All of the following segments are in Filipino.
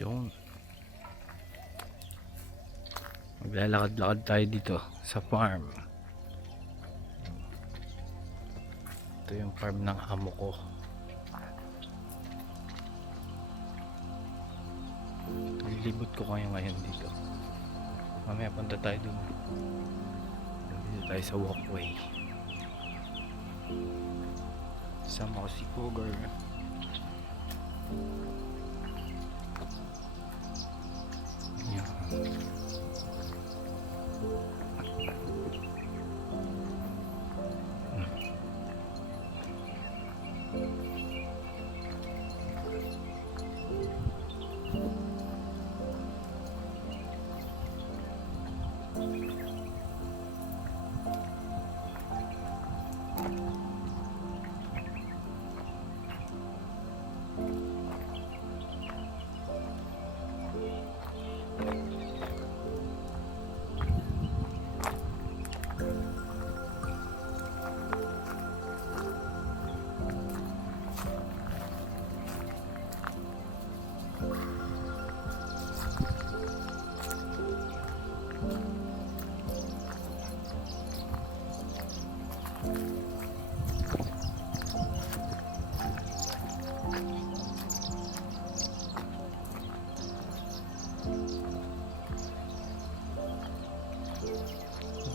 Yun. Maglalakad-lakad tayo dito sa farm. Ito yung farm ng amo ko. Nilibot ko kayo ngayon dito. Mamaya punta tayo dun. Dito tayo sa walkway. Sama ko si Cougar. Yan.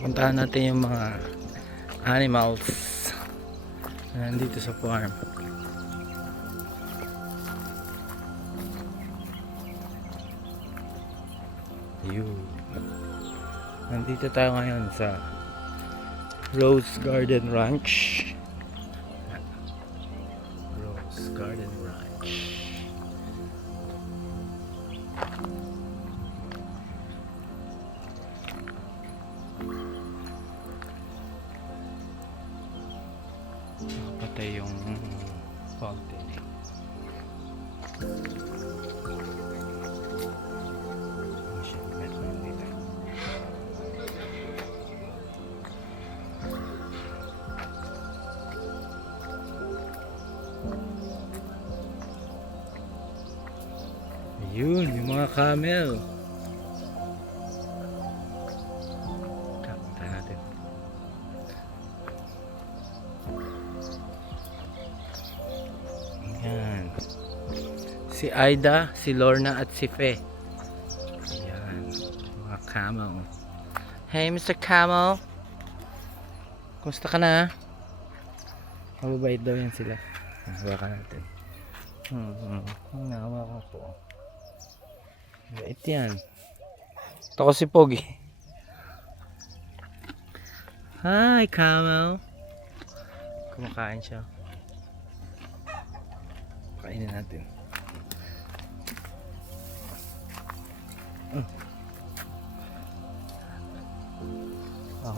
Puntahan natin yung mga animals na nandito sa farm. Yun. Nandito tayo ngayon sa Rose Garden Ranch. Rose Garden Ranch. Patay yung fountain. Ayun, yung mga camel. Punta natin. Ayan. Si Aida, si Lorna at si Fe. Ayan, mga camel. Hey Mr. Camel, kumusta ka na? Mababait daw yan sila. Hawakan natin. Hawakan ko. Bait yan. Ito ko si Pogi. Hi Camel. Kumakain siya. Kainin natin.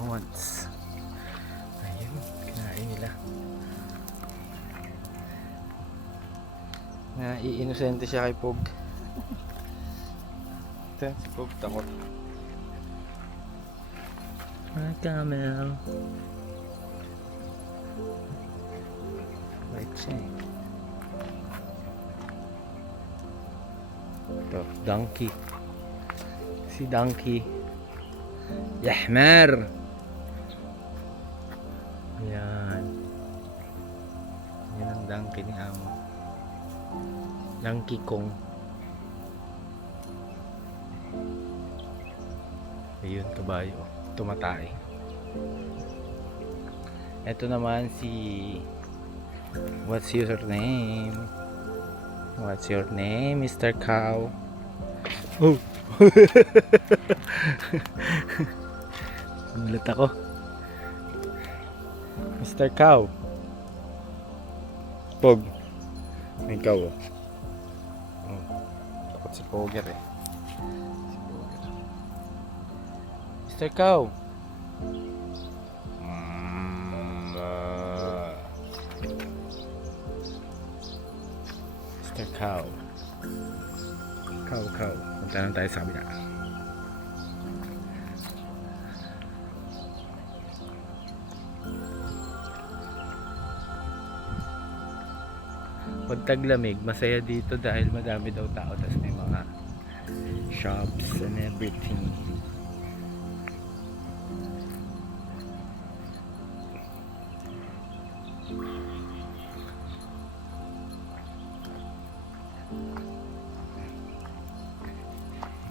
Once. Ayun, kinain nila. Iinosente siya kay Pog. Ito, si Pog takot. Hi Camel. Right siya eh. Ito, donkey. Si donkey. Yahmer. Yan. Yan ang donkey ni Amo. Donkey Kong. Ayun, kabayo. Tumatay. Ito naman si... What's your name? What's your name, Mr. Cow? Oh! Nagulat ako. Mr. Cow. Pog. May cow. Oh. Takot si Poger eh. Si Poger. Mr. Cow. Mr. Cow. Cow. Punta na tayo sa kabila. Pag taglamig, masaya dito dahil madami daw tao, tapos may mga shops and everything.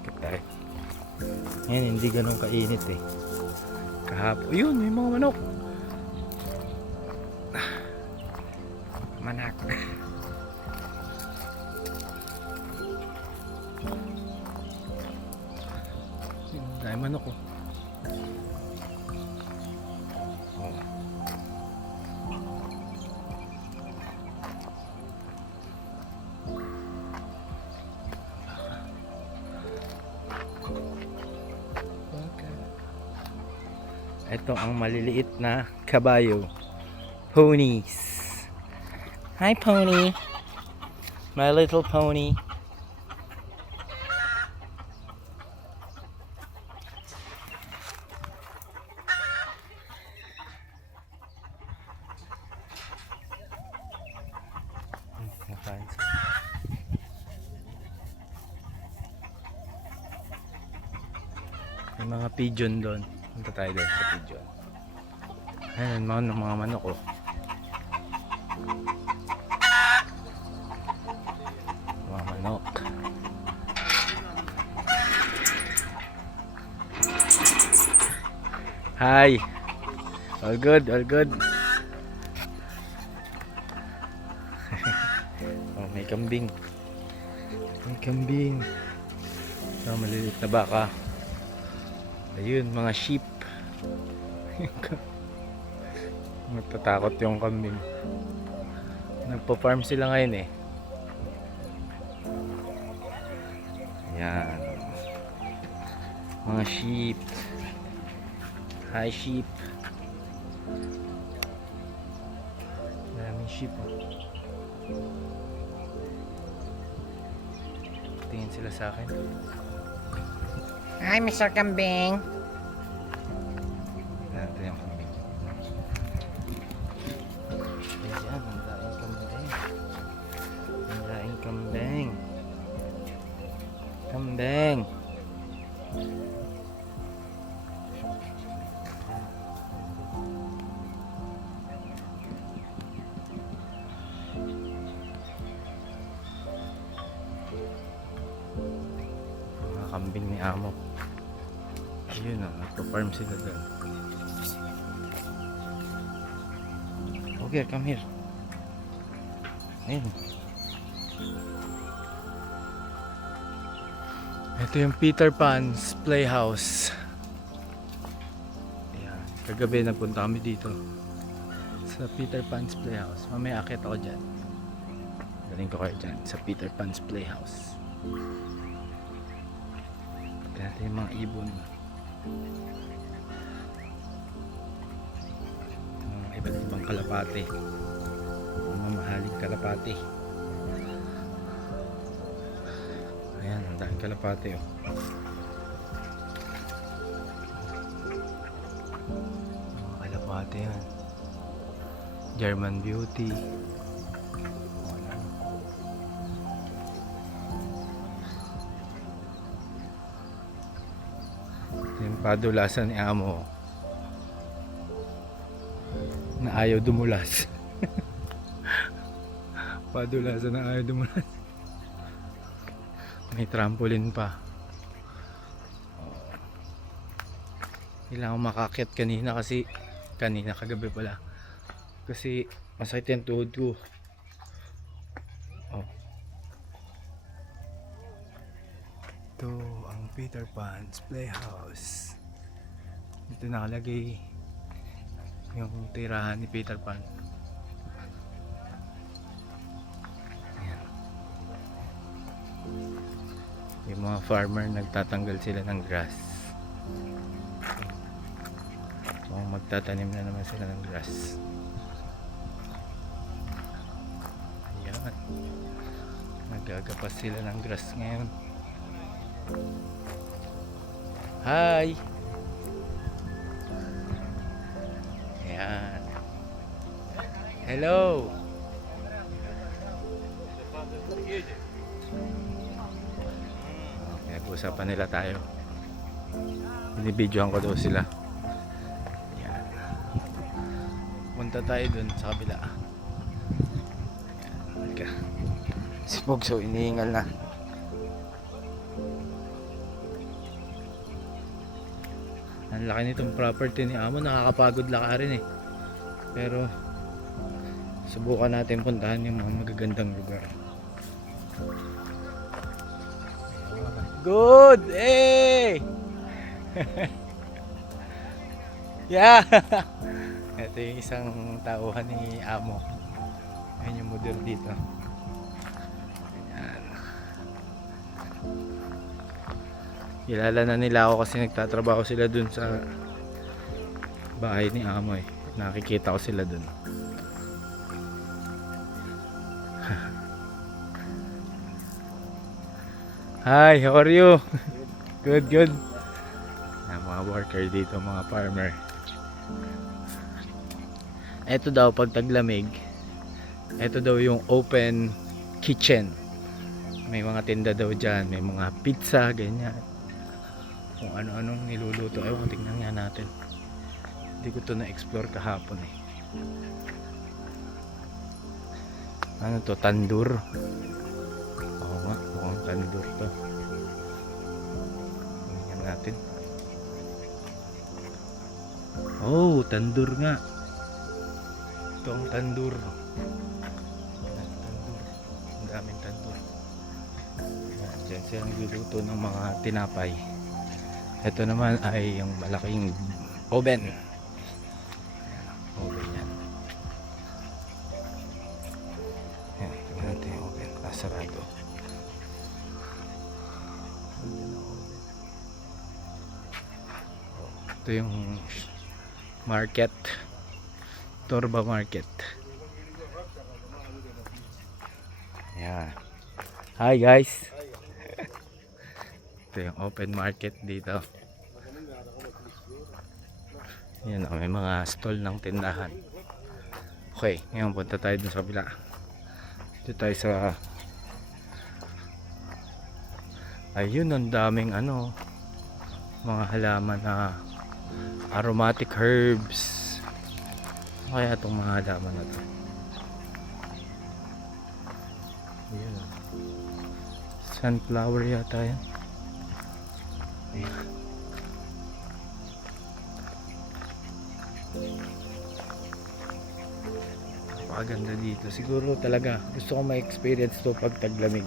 Ikot tayo. Ngayon hindi ganun kainit eh. Kahapon, yun, may mga manok. Manak. Dahil manok oh. Oh. Ito ang maliliit na kabayo. Ponies. Hi pony. My little pony. May mga pigeon doon. Punta tayo doon sa pigeon. Ayan, mga manok oh. Mga manok. Hi. All good, all good. Oh, may kambing. May kambing. Oh, maliliit na baka. Ayun, mga sheep. Natatakot yung kambing. Nagpa-farm sila ngayon eh. Yan. Mga sheep. Hi sheep. Maraming sheep. Tingin sila sa akin. Hi Mr. Kambing. Ito yung kambing. Ayan, ang daing kambing. Ang daing kambing. Kambing. Mga kambing ni Amo. Ayun o, nagpa-farm sila doon. Okay, come here. Ayun. Ito yung Peter Pan's Playhouse. Ayan. Kagabi napunta kami dito sa Peter Pan's Playhouse. Mamaya akit ako dyan. Galing ko kayo dyan sa Peter Pan's Playhouse. Ito yung mga ibon. Mga iba't ibang kalapate. Mga mamahaling kalapate. Ayan, ang daming kalapate oh. Mga kalapate yan. German Beauty. Yung padulasan ni Amo na ayaw dumulas. Padulasan na ayaw dumulas. May trampoline pa. Kailangan makakit kanina kasi kagabi pala kasi masakit yung tuhod ko. Oh. Ito ang Peter Pan's Playhouse. Dito nakalagay yung tirahan ni Peter Pan. Ayan. Yung mga farmer nagtatanggal sila ng grass. So, magtatanim na naman sila ng grass. Ayan. Nagagapas sila ng grass ngayon. Hi! Ayan. Hello! Okay, Usapan nila tayo. Binibidyohan ko daw sila. Yan. Punta tayo dun sa kabila. Yan. Si Pogso inihingal na. Ang laki nitong property ni Amo, nakakapagod lakarin eh. Pero subukan natin puntahan yung mga magagandang lugar. Good! Hey! Yeah! Ito yung isang tauhan ni Amo. Ayan yung model dito. Ayan. Kilala na nila ako kasi nagtatrabaho sila dun sa bahay ni Amo eh. Nakikita ko sila dun. Hi, how are you? Good, good. Mga worker dito, mga farmer. Ito daw pag taglamig, ito daw yung open kitchen. May mga tinda daw dyan, may mga pizza, ganyan. Kung ano-anong niluluto. Ewan, tingnan nga natin. Hindi ko to na-explore kahapon eh. Ano to? Tandur. Oo nga, mukhang tandur to. Tingnan natin. Oh, tandur nga. Ito ang tandur. Tandur. Ang daming tandur. Diyan sila nagluluto ng mga tinapay. Ito naman ay yung malaking oven. Oven yan. Yan, tingnan natin yung oven. Sarado. Ito yung market. Torba Market. Yan. Hi guys. Ito yung open market dito. Yan, may mga stall ng tindahan. Okay, ngayon punta tayo dun sa kabila. Dito tayo sa ayun, ang daming ano, mga halaman na aromatic herbs. Kaya itong mga halaman na to. Ayun, sunflower yata yan. Ayan. Napakaganda dito. Siguro talaga gusto ko ma-experience to pag taglamig.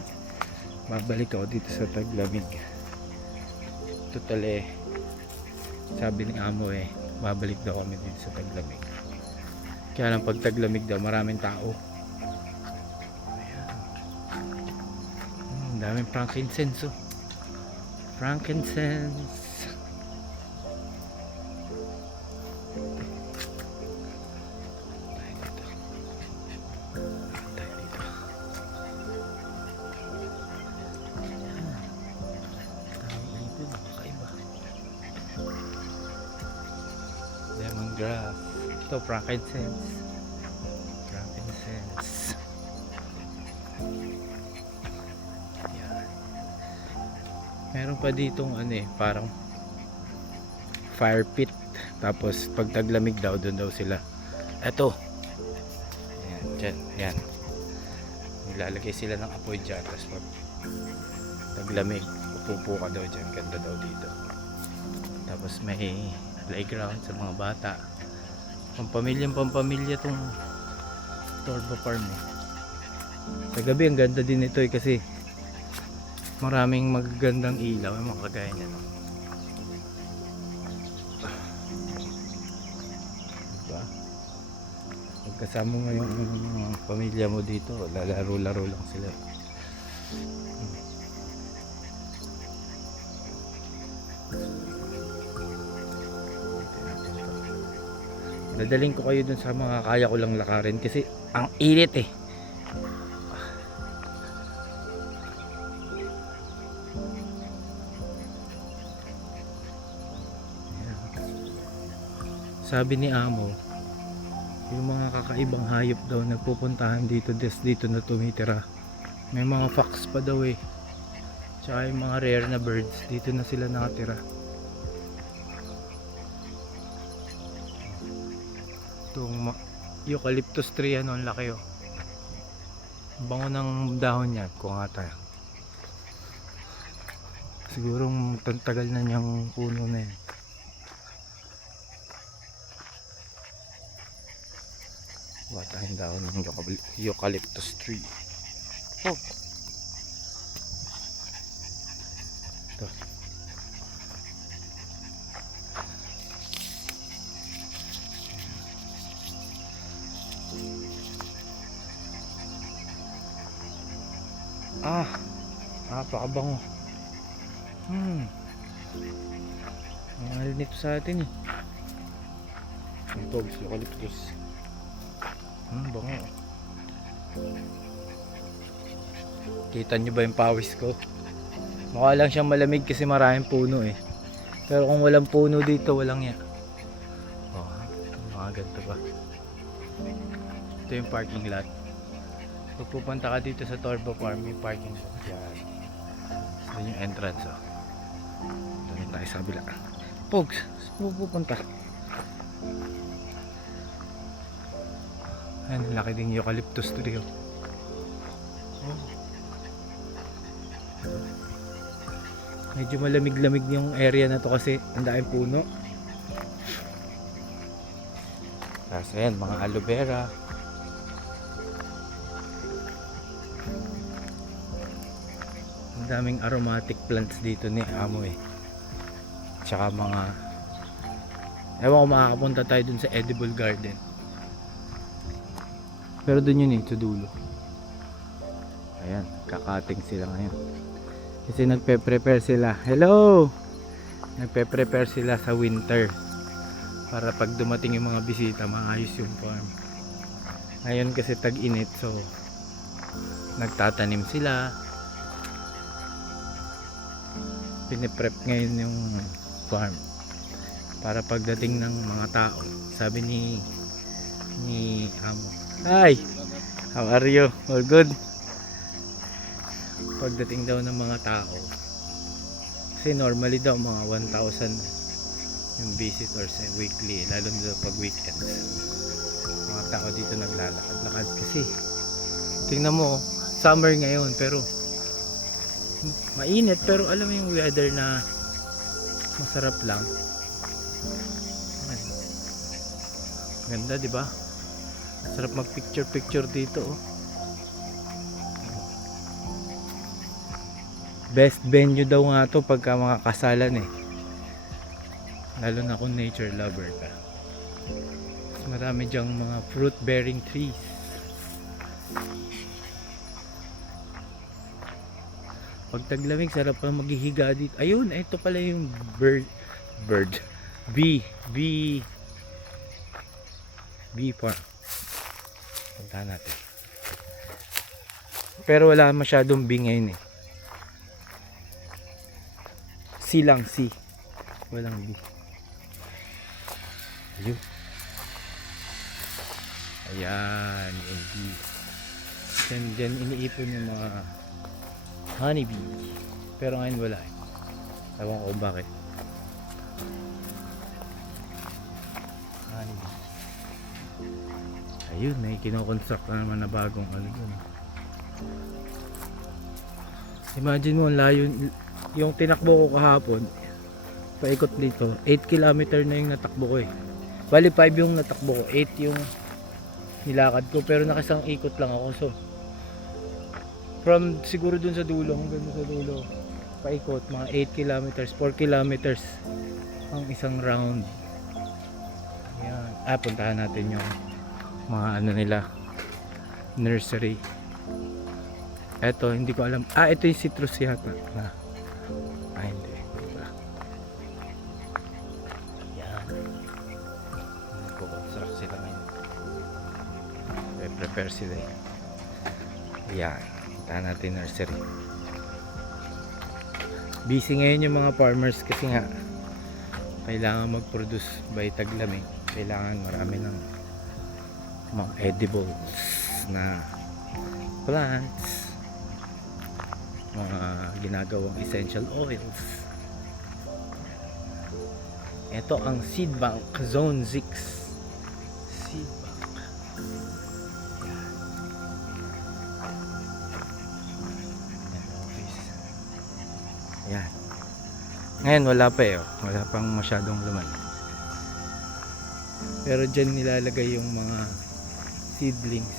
Babalik ako dito sa taglamig. Total eh, sabi ni Amo eh, babalik daw kami dito sa taglamig. Kaya lang pag taglamig daw maraming tao. Ayan. Daming frankincense oh. Frankincense. Lemongrass. Ito frankincense. Frankincense. Meron pa ditong ano eh, parang fire pit. Tapos pag taglamig daw, doon daw sila. Eto. Ayan, dyan. Ayan. Nilalagay sila ng apoy dyan. Tapos pag taglamig, upupo ka daw dyan. Ganda daw dito. Tapos may playground sa mga bata. Pampamilya tong Torba Farm eh. Sa gabi ang ganda din ito eh, kasi maraming magagandang ilaw, yung mga kagaya niya no? Diba? Pagkasama mo yung pamilya mo dito, lalaro-laro lang sila. Dadaling ko kayo dun sa mga kaya ko lang lakarin kasi ang init eh. Sabi ni Amo, yung mga kakaibang hayop daw nagpupuntahan dito, dito na tumitira. May mga fox pa daw eh. Tsaka yung mga rare na birds, dito na sila nakatira. Itong eucalyptus tree, ano, ang laki oh. Bango ng dahon niya, kung nga tayo. Sigurong tagal na niyang puno na yan. Bata yung dahon ng eucalyptus tree. Oh. Ito. Napakabango. Mahal nito sa atin eh. Ito, eucalyptus. Bango. Kita nyo ba yung pawis ko? Mukha lang siyang malamig kasi maraming puno eh. Pero kung walang puno dito, walang yan. Oh, mga ganito ba? Ito yung parking lot. Pag pupunta ka dito sa Torbo Farm, may parking lot. Yan. Ito yung entrance oh. Ito tayo sa kabila. Pogs, saan pupunta? Ayan, laki din eucalyptus tree oh. Medyo malamig-lamig yung area na to kasi ang daming puno. Tapos ayan, mga aloe vera. Ang daming aromatic plants dito ni Amo eh. Tsaka mga, ewan ko, makakapunta tayo dun sa edible garden. Pero dun yun eh, sa dulo. Ayan, kakating sila ngayon. Kasi nagpe-prepare sila. Hello! Nagpe-prepare sila sa winter. Para pag dumating yung mga bisita, maayos yung farm. Ngayon kasi tag-init, so nagtatanim sila. Piniprep ngayon yung farm. Para pagdating ng mga tao, sabi ni Amo, hi! How are you? All good? Pagdating daw ng mga tao, kasi normally daw mga 1,000 yung visitors weekly, lalo na pag weekends. Mga tao dito naglalakad-lakad kasi tingnan mo, summer ngayon pero mainit, pero alam mo yung weather na masarap lang. Ganda, di ba? Sarap mag picture dito oh. Best venue daw nga to pagka mga kasalan eh. Lalo na kung nature lover ka. Mas marami dyang mga fruit bearing trees. Pag taglamig, sarap pa maghihiga dito. Ayun, ito pala yung bee farm. Punta natin. Pero wala masyadong bee ngayon eh. C lang, C. Walang B. Ayun. Ayan, yung B. Diyan iniipon yung mga honeybee. Pero ngayon wala eh. Ewan ko bakit. Honeybee. Ayun, may kinoconstruct na naman na bagong ano dun. Imagine mo, layo. Yung tinakbo ko kahapon, paikot dito, 8 km na yung natakbo ko eh. Bali 5 yung natakbo ko, 8 yung nilakad ko, pero nakisang ikot lang ako. So from siguro dun sa dulo hanggang dun sa dulo, paikot mga 8 kilometers, 4 kilometers ang isang round. Ayan. Puntahan natin yung mga ano nila, nursery. Eto, hindi ko alam. Ito yung citrus yata na. Hindi. Diba? Yan. Nagpo-construct sila ngayon. Prepare sila. Yan. Puntahan natin nursery. Busy ngayon yung mga farmers kasi nga kailangan mag-produce by taglamig. Kailangan marami ng mga edibles na plants. mga ginagawang essential oils. Ito ang Seed Bank Zone 6. Seed Bank. Yan, office. Yan. Ngayon wala pa eh, oh. Wala pang masyadong laman. Pero dyan nilalagay yung mga seedlings.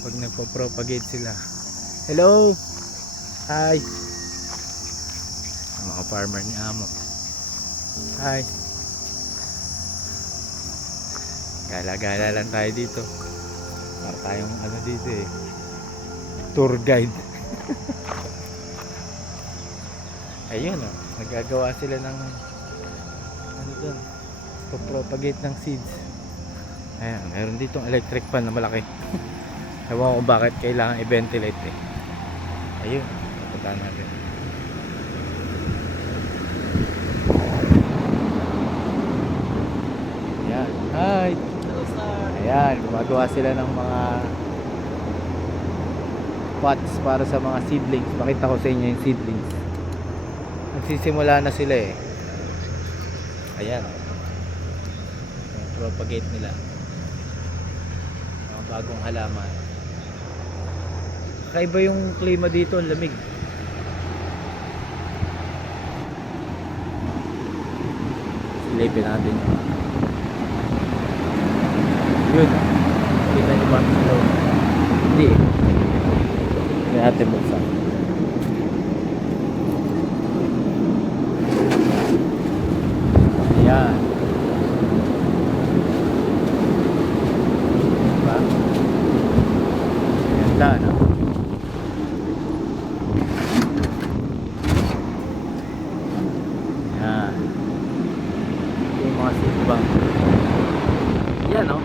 Pag nagpo-propagate sila. Hello! Hi! Ang mga farmer ni Amo. Hi! Gala-gala lang tayo dito. Para tayong ano dito eh, tour guide. Ayun oh, nagagawa sila ng ano dun, propagate ng seeds. Ayan, meron ditong electric fan na malaki. Ewan ko bakit kailangan i-ventilate eh. Ayun, napuntahan natin. Ayan, hi! Hello, sir. Ayan, gumagawa sila ng mga pots para sa mga seedlings. Pakita ko sa inyo yung seedlings. Nagsisimula na sila eh. Ayan. Yung propagate nila. Mga bagong halaman. Kakaiba yung klima dito, ang lamig. Silipin natin. Yun. Kita nyo ba ang slow? Hindi eh. Hindi natin buksan. Ayan. Diba? Ganda, no? Ayan. Yung mga sitbang. Ayan, no?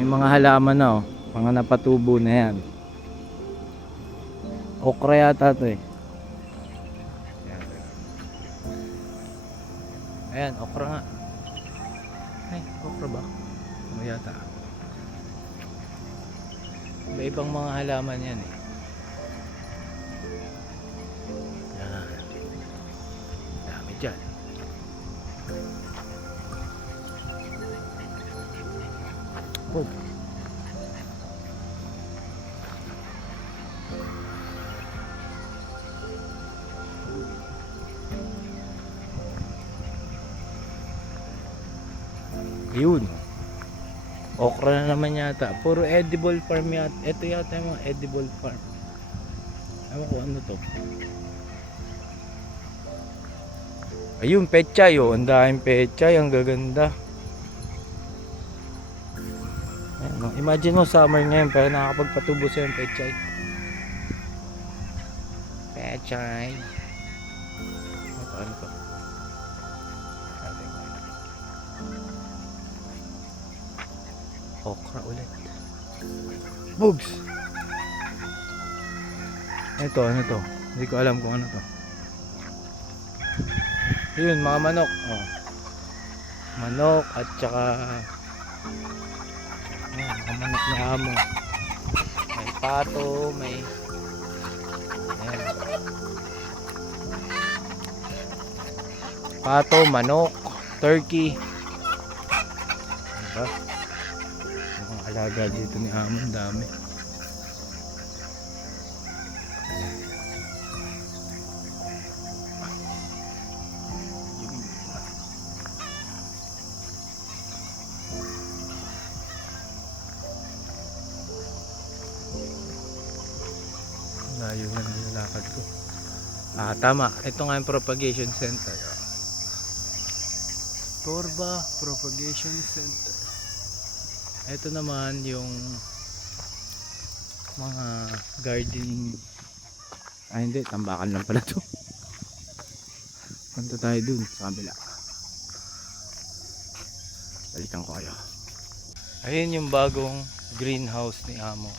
May mga halaman na, oh. Mga napatubo na yan. Okra yata ito eh. Ayan, okra nga. Ay, okra ba? Ano yata? Iba-ibang mga halaman yan eh. Yan. Dami dyan. Oh. Yun. Okra na naman yata. Puro edible farm yata. Ito yata yung mga edible farm. Ewan ko ano to. Ayun, pechay oh. Ang daming pechay. Ang gaganda. Ayan, oh. Imagine mo summer ngayon pero nakakapagpatubo sa yung pechay. Pechay. Ano to? Okra ulit. Bugs. Ito, ano to? Hindi ko alam kung ano to. Yun, mga manok. Oh. Manok at saka mga manok na amo. May pato, may ayan. Pato, manok, turkey. Diba? Alaga dito ni Amon, dami. Layo na nilalakad ko. Tama. Ito nga yung propagation center. Torba Propagation Center. Ito naman yung mga gardening. Hindi, tambakan lang pala to. Punta tayo dun sa kabila. Balikan ko kayo. Ayun yung bagong greenhouse ni Amo.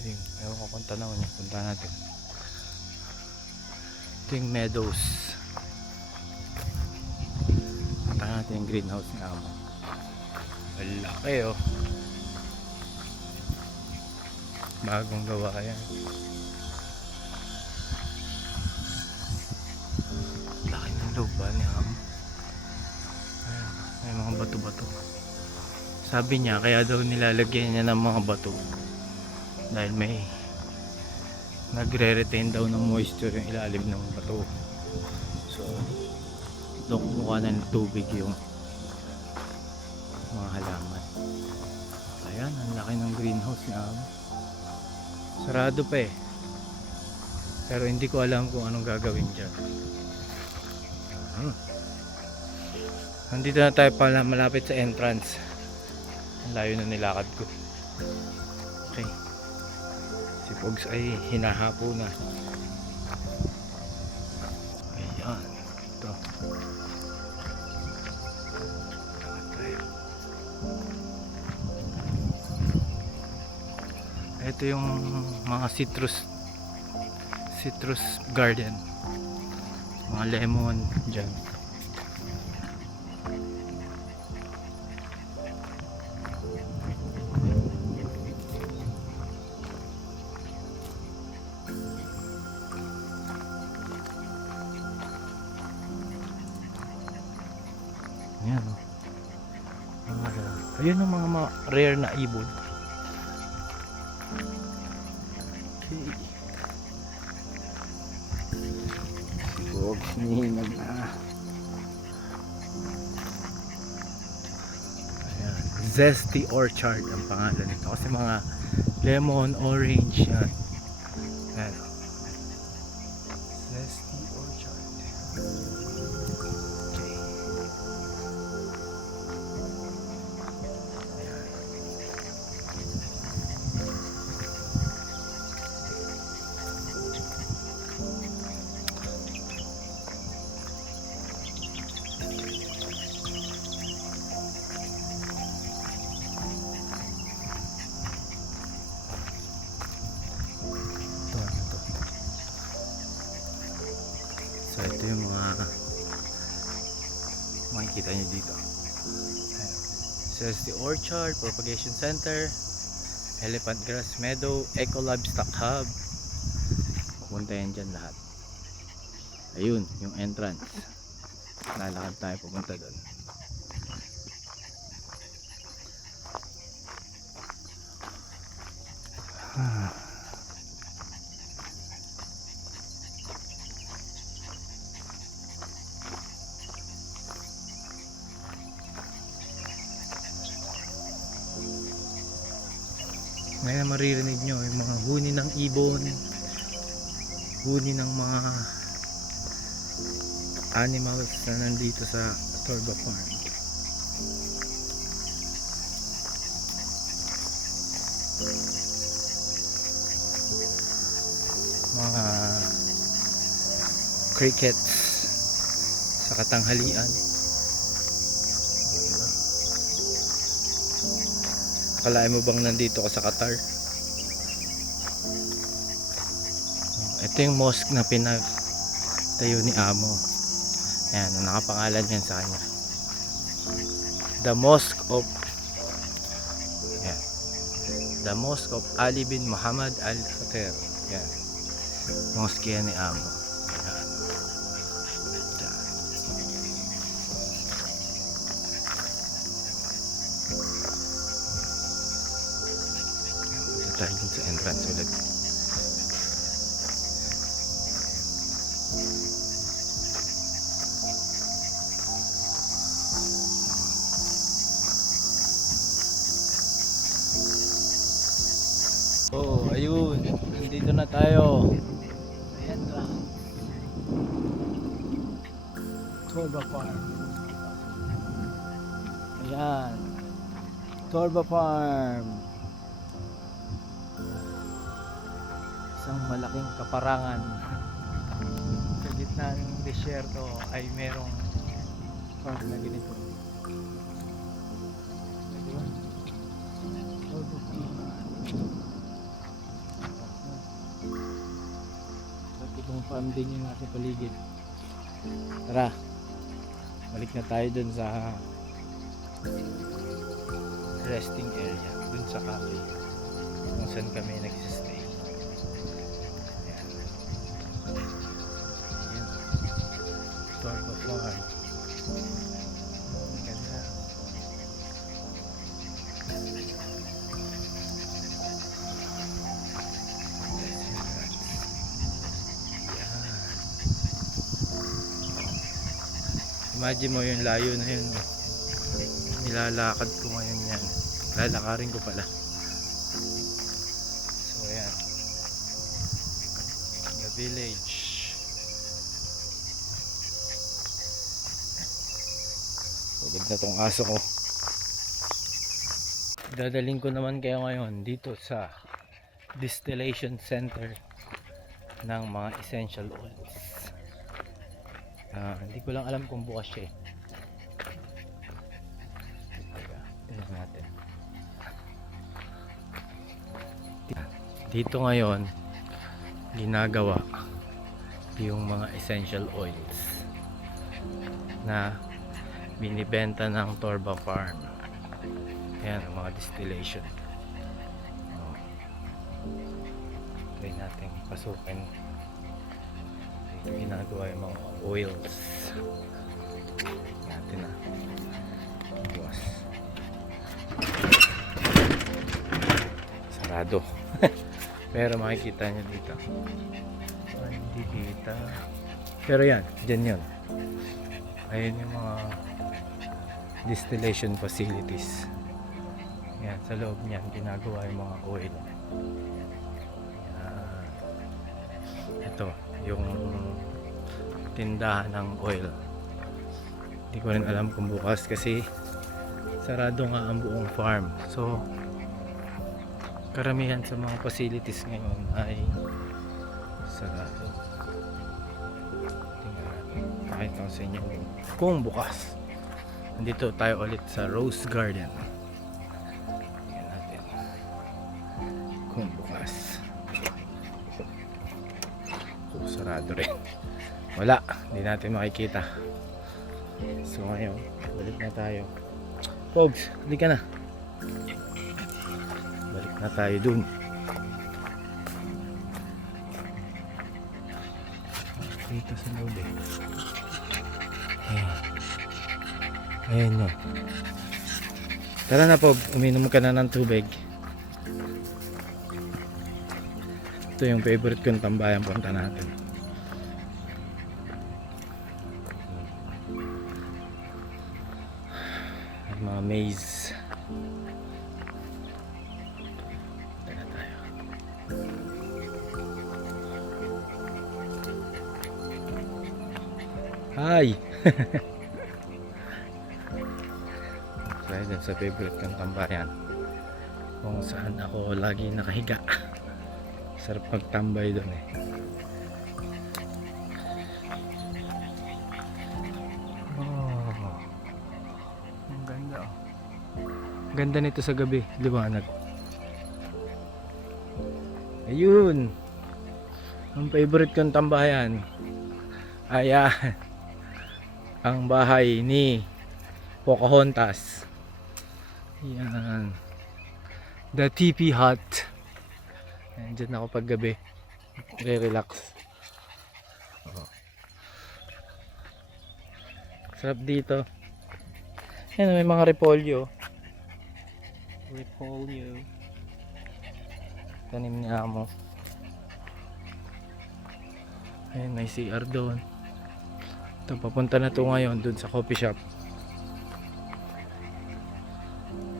Ayun, ewan ko kung tanaw niya. Punta natin. Ito yung meadows. Punta natin yung greenhouse ni Amo. Malaki oh. Bagong gawa yan. Laki ng lupa niya. Ayan, may mga bato-bato. Sabi niya, kaya daw nilalagyan niya ng mga bato. Dahil may nagre-retain daw ng moisture yung ilalim ng bato. So, doon kumuha na ng tubig yung mga halaman. Ayan, ang laki ng greenhouse niya. Sarado pa eh. Pero hindi ko alam kung anong gagawin dyan. Nandito na tayo pala malapit sa entrance. Ang layo na nilakad ko. Okay. Si Pogs ay hinahapo na. Ayan. Ito. Ito yung mga citrus garden, mga lemon dyan. Ayan o. Ayun ang mga rare na ibon. Okay. Pogs nihinag na. Ayan. Zesty Orchard ang pangalan nito. Kasi mga lemon, orange yan. Ayan. Zesty Orchard. Okay. Ayan. So ito yung mga makikita nyo dito. Says the Orchard, Propagation Center, Elephant Grass Meadow, Eco Livestock Hub. Pupunta yan dyan lahat. Ayun, yung entrance. Lalakad tayo pupunta doon. Ngayon maririnig nyo yung mga huni ng ibon, huni ng mga animals na nandito sa Torba Farm. Mga crickets sa katanghalian. Akalain mo bang nandito ka sa Qatar? Ito yung mosque na pinagtayo ni Amo. Ayan, nakapangalan yan sa kanya. The Mosque of ayan, The Mosque of Ali bin Muhammad Al-Khatir. Ayan. Mosque yan ni Amo. Ayan. Ayan. Tayo dun sa entrance ulit. Oh, ayun. Nandito na tayo. Ayan na. Torba Farm. Ayan. Torba Farm. Isang malaking kaparangan. Sa gitna ng desierto ay merong farm na ganito. Diba? Torba Farm. Itong farm din yung nasa paligid. Tara, balik na tayo dun sa resting area, dun sa cafe kung saan kami nagsistay. Ayan. Ayan. Torba Farm. Ganda. Imagine mo yung layo na yun. Nilalakad ko ngayon yan. Lalakarin ko pala. So ayan. The village. Tulog na tong aso ko. Dadaling ko naman kayo ngayon dito sa distillation center ng mga essential oils. Hindi ko lang alam kung bukas siya eh. Tingnan natin. Dito ngayon ginagawa yung mga essential oils na binibenta ng Torba Farm. Ayan ang mga distillation. Try natin pasukin. Ginagawa yung mga oils natin na bukas. Sarado. Pero makikita nyo dito. Hindi kita. Pero yan, dyan yun. Ayun yung mga distillation facilities. Yan, sa loob niyan ginagawa yung mga oil. Yan. Ito yung tindahan ng oil. Hindi ko rin alam kung bukas kasi sarado nga ang buong farm. So karamihan sa mga facilities ngayon ay sarado. Tingnan natin. Pakita ko sa inyo kung bukas. Nandito tayo ulit sa Rose Garden. Tingnan natin kung bukas. Sarado rin. Wala, hindi natin makikita. So ngayon, balik na tayo. Pogs, hindi ka na. Balik na tayo dun. Dito sa loob eh. Ayan. Ayan nyo. Tara na Pog, uminom ka na ng tubig. Ito yung favorite kong tambayan, punta natin. May mga maze. Tara tayo. Hi! Try din sa favorite kong tambayan, kung saan ako lagi nakahiga. Sarap magtambay doon eh. Oh, ang ganda oh. Ganda nito sa gabi, liwanag. Ayun, ang favorite kong tambayan. Ayan, ang bahay ni Pocahontas. Yan, the teepee hut. Diyan ako pag gabi, re-relax. Sarap dito. Yan, may mga repolyo. Tanim ni Amo. Ayan, may CR doon. Ito, papunta na to ngayon doon sa coffee shop.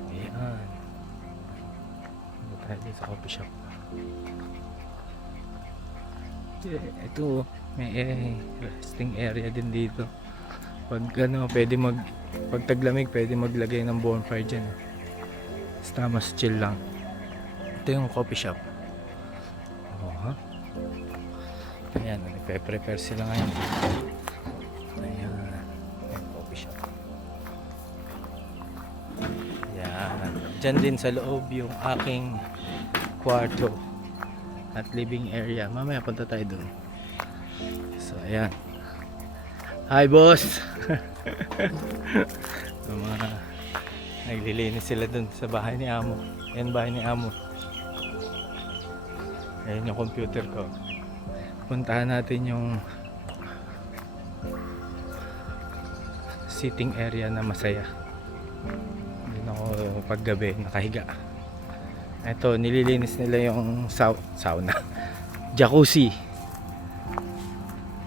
Ayan, punta tayo din sa coffee shop. Ito, may resting area din dito. Pag ano, pwede pag taglamig, pwede maglagay ng bonfire dyan. Basta mas chill lang. Ito yung coffee shop. Oh, ha? Ayan, nagpe-prepare sila ngayon. Ayan, yung coffee shop. Ayan, dyan din sa loob yung aking kwarto at living area. Mamaya punta tayo dun. So ayan. Hi boss. So, mga naglilinis sila dun sa bahay ni Amo. Ayan bahay ni Amo. Ayan yung computer ko. Puntahan natin yung sitting area na masaya. Doon ako paggabi nakahiga. Ito, nililinis nila yung sauna. Jacuzzi.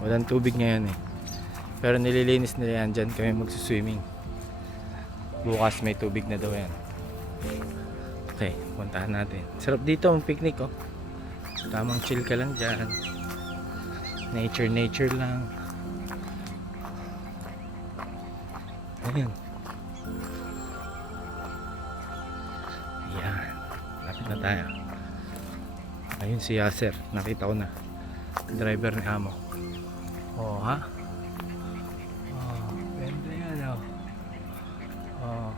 Walang tubig ngayon eh. Pero nililinis nila yan. Dyan kami magsuswimming. Bukas may tubig na daw yan. Okay, puntahan natin. Sarap dito ang picnic oh. Tamang chill ka lang dyan. Nature lang. Ayun. Ayan. Lapit na tayo. Ayun si Yasser. Nakita ko na. Driver ni Amo. Oh ha? Oh, ganda yan oh. Oh.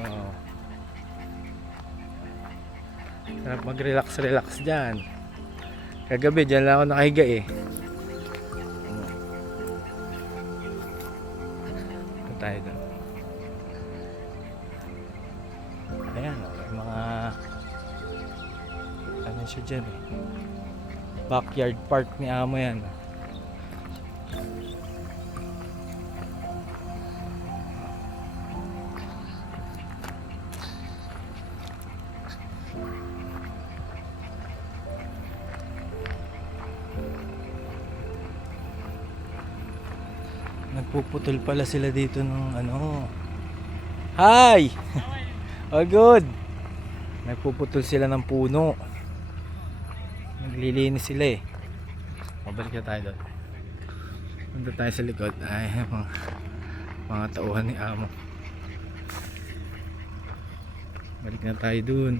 Oh. Sarap mag-relax dyan. Kagabi dyan lang ako nakahiga eh. Ito tayo doon. Ayan, may mga ano siya dyan eh. Backyard park ni Amo yan. Nagpuputol pala sila dito ng ano. Hi! All good. Nagpuputol sila ng puno. Naglilinis sila eh. Mabalik na tayo doon. Punta tayo sa likod. Ay, mga tauhan ni Amo. Balik na tayo doon.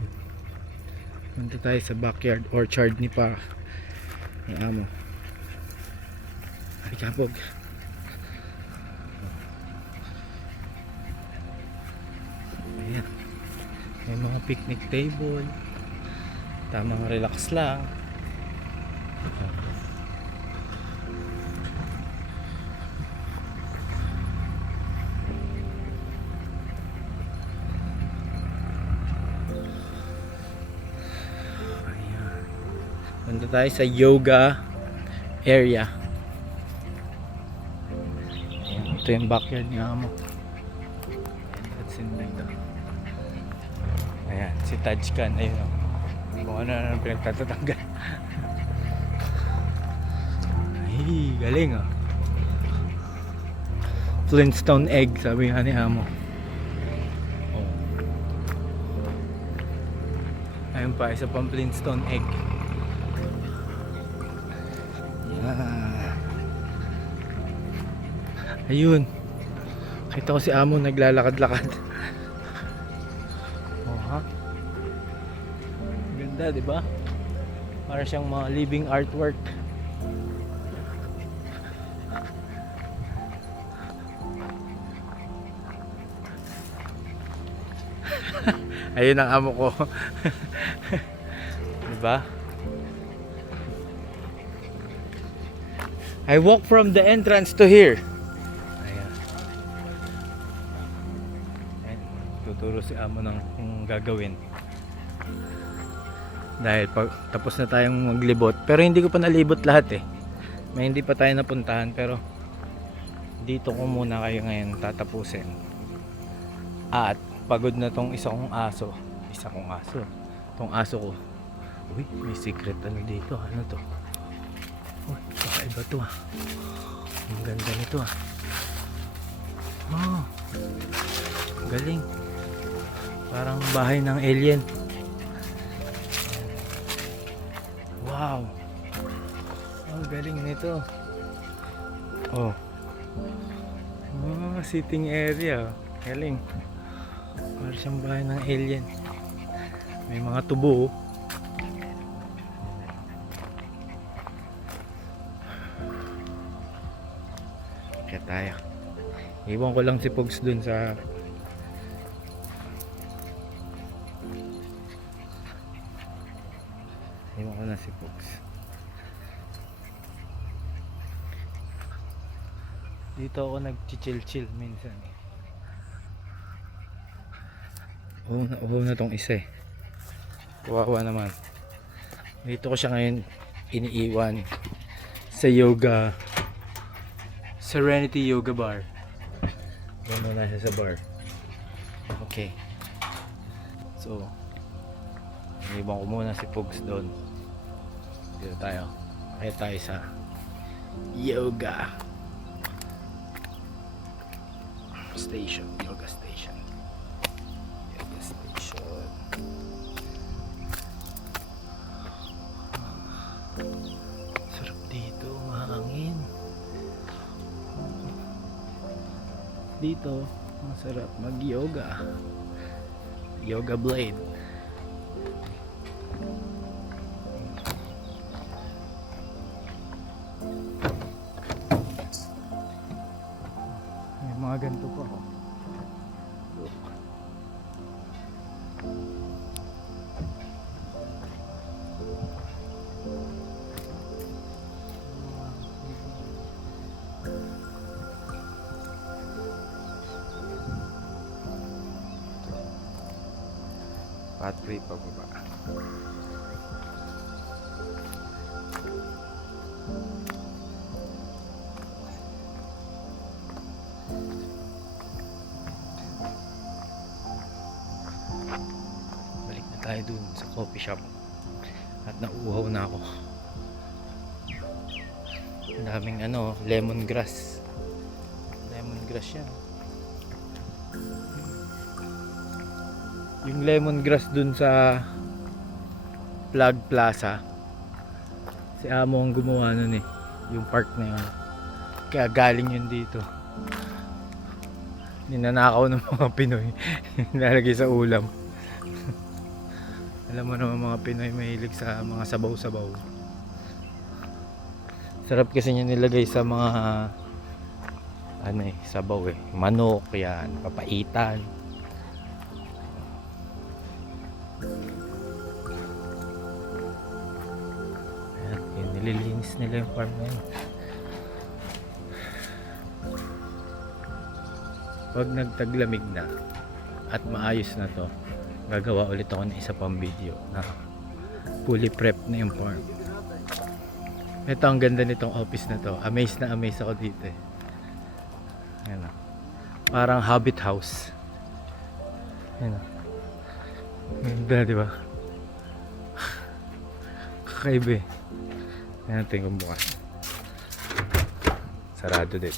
Punta tayo sa backyard orchard ni Amo. Ay, kapog. Ayan. May mga picnic table. Tamang relax lang. Ayan. Punta tayo sa yoga area. Ayan. Ito yung backyard ni Amo. Ayan, si Tajkan, ayun o. Kung ano na pinagtatatanggal. Ay, galing o. Flintstone egg, sabi nga ni Amo. Oh. Ayun pa, isa pang Flintstone egg. Yeah. Ayun. Kita ko si Amo naglalakad-lakad. Ganda, di ba? Para siyang mga living artwork. Ayun ang Amo ko. Di ba? I walk from the entrance to here. Ayan. Ayan. Tuturo si Amo ng kung gagawin. Dahil tapos na tayong maglibot, pero hindi ko pa nalibot lahat eh. May hindi pa tayo napuntahan, pero dito ko muna kayo ngayon tatapusin. At pagod na tong isa kong aso. Tong aso ko. Uy, may secret ano dito. Ano to? Uy, kakaiba to ah. Ang ganda nito ah. Oh, galing. Parang bahay ng alien. Wow. Ang galing nito. Oh. Oh, sitting area. Galing. Parang siyang bahay ng alien. May mga tubo. Kaya tayo. Iwan ko lang si Pogs dun sa Iwan ko na si Pogs. Dito ako nag-chill minsan. Uho na tong isa eh. Kawawa naman. Dito ko siya ngayon iniiwan sa yoga. Serenity Yoga Bar. Doon muna siya sa bar. Okay. So, iniwan ko muna si Pugs doon. Dito tayo. Kaya tayo sa yoga station. Yoga station. Yoga station. Sarap dito. Mahangin. Dito, masarap mag-yoga. Yoga blade. May mga ganito pa ako. Look. Pathway pababa. Balik na tayo dun sa coffee shop at nauuhaw na ako. Ang daming lemongrass. Lemongrass yan. Yung lemongrass dun sa Flag Plaza, si Amo ang gumawa nun yung park na yun, kaya galing yun dito. Ninanakaw ng mga Pinoy. Nilalagay sa ulam. Alam mo naman mga Pinoy mahilig sa mga sabaw-sabaw. Sarap kasi niya nilagay sa mga sabaw manok yan, papaitan. Ayan, nililinis nila yung farm ngayon. Pag nagtaglamig na at maayos na to, gagawa ulit ako ng isa pang video na fully prep na yung farm. Ito ang ganda nitong office na to. Amazed na amazed ako dito Ayan o. Parang Hobbit house. Ayan o. Ganda, diba? Kakaiba Ayan natin kung bukas. Sarado din.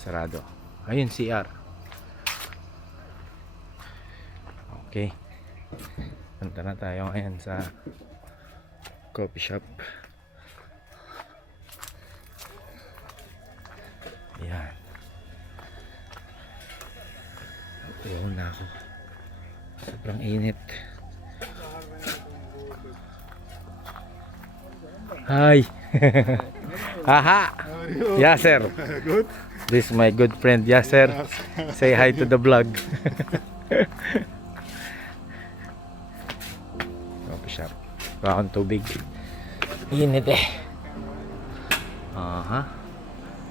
Sarado. Ayun, CR. Okay. Punta na tayo ngayon sa coffee shop. Ayan. Uwaw na ako. Sobrang init. Hi. Haha. Yasser. Good. This is my good friend Yasser. Say hi to the vlog. Coffee shop. Bakang tubig. Init Aha.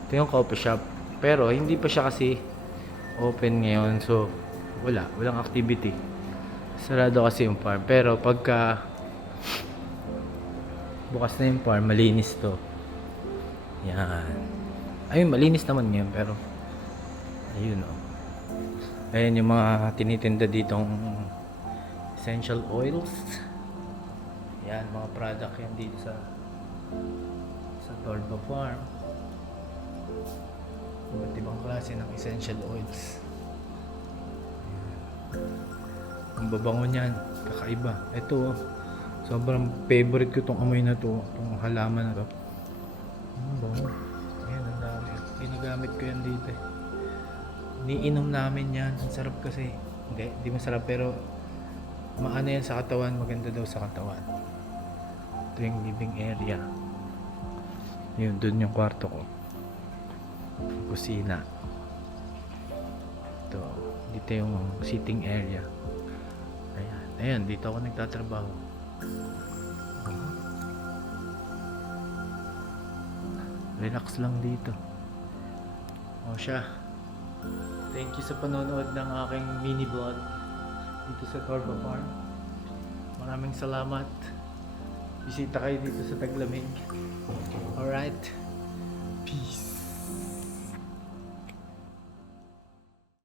Ito yung coffee shop. Pero hindi pa siya kasi open ngayon. So walang activity. Sarado kasi yung farm. Pero pagka bukas na yung farm, malinis to. Yan. Ayun, malinis naman ngayon. Pero ayun Ayan yung mga tinitinda ditong essential oils. Yan, mga product yan dito sa Torba Farm. Iba't ibang klase ng essential oils. Ang babango niyan, kakaiba. Ito, sobrang favorite ko tong amoy na to, tong halaman na to. Ang bango. Ayan, ang dami. Ginagamit ko yan dito Niinom namin yan. Ang sarap kasi. Hindi masarap pero maano yan sa katawan. Maganda daw sa katawan. Ito yung living area. Yun, dun yung kwarto ko. Kusina. Ito. Dito yung sitting area. Ayan, dito ako nagtatrabaho. Relax lang dito. Siya. Thank you sa panonood ng aking mini vlog dito sa Torba Farm. Maraming salamat. Bisita kayo dito sa Taglamig. Alright. Peace.